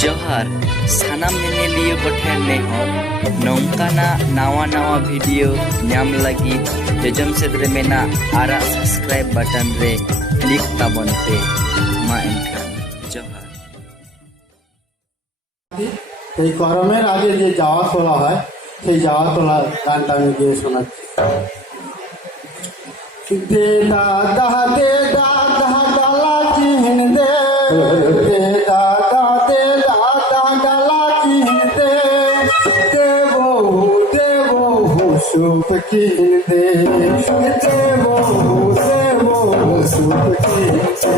जोहार सानाम नेनेलियो कोठेन नेहर नौकाना नावा नावा वीडियो नाम लगी जोजम सेद रे मेना आरा सब्सक्राइब बटन रे क्लिक ताबन पे मा एनखान जोहार। এই গরমের আগে যে যাওয়া তোলা হয় সেই যাওয়া তোলা গানটা আমি গিয়ে শোনাচ্ছি। দে দাদা গালা চিন দে, দে দাদা গালা চিন দে, দে বহু সুখ কিন দে, দে বহু সুখ কিন দে।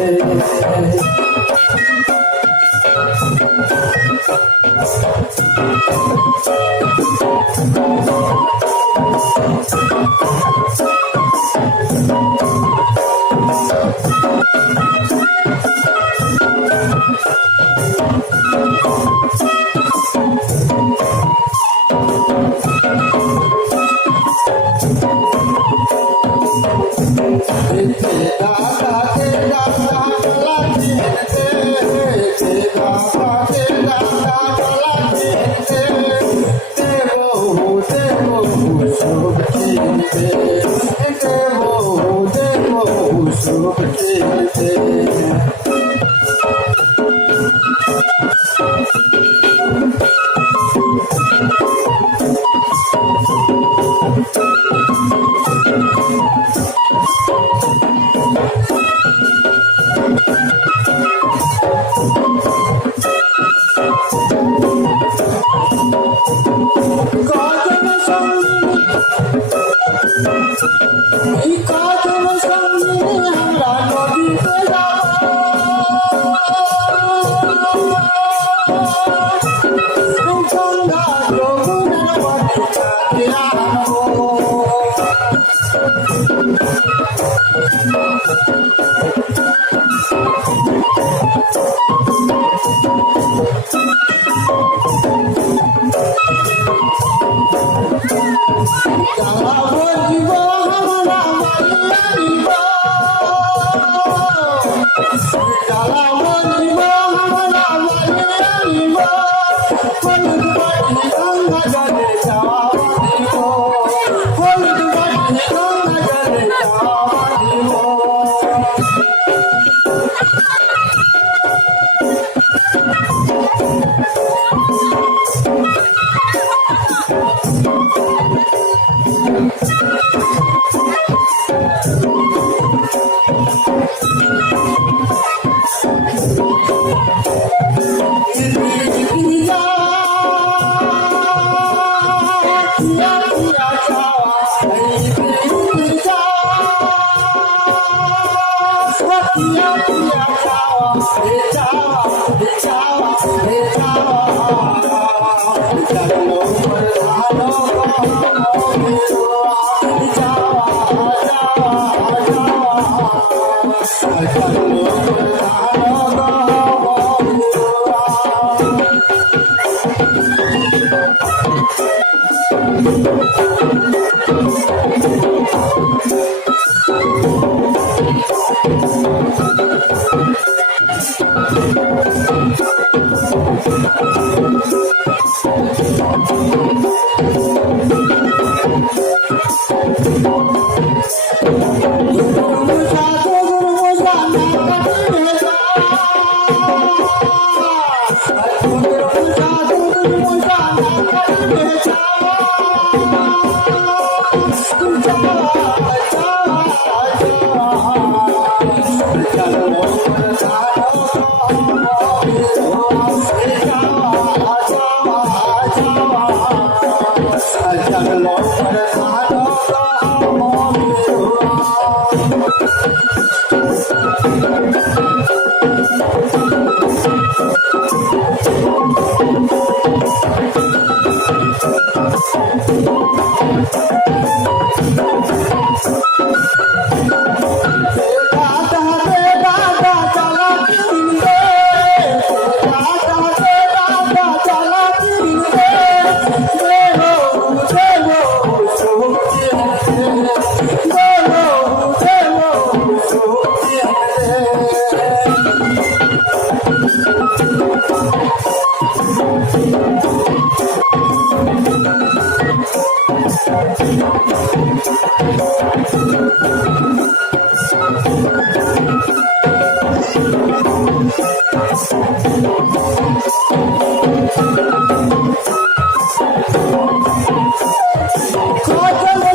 সজল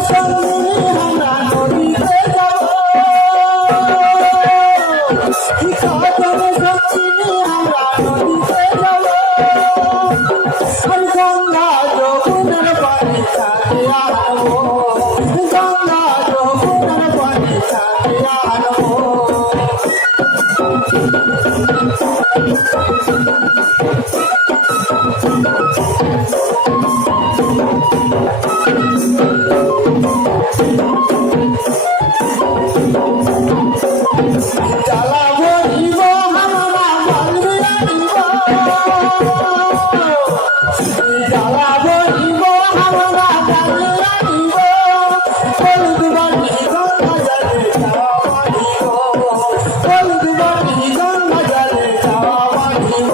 সঙ্গিনী আমরা নদীতে যাব, সজল সঙ্গিনী আমরা নদীতে যাব, গঙ্গা যমুনার পানি ছাড়িয়া আনবো, গঙ্গা যমুনার পানি ছাড়িয়া আনবো। জ্বালা ভরিব আমরা বলবি আনিব, জ্বালা ভরিব আমরা বলবি আনিব, হলুদ বাটি গঙ্গা জলে যাওয়া বাঁধিব, হলুদ বাটি গঙ্গা জলে যাওয়া বাঁধিব।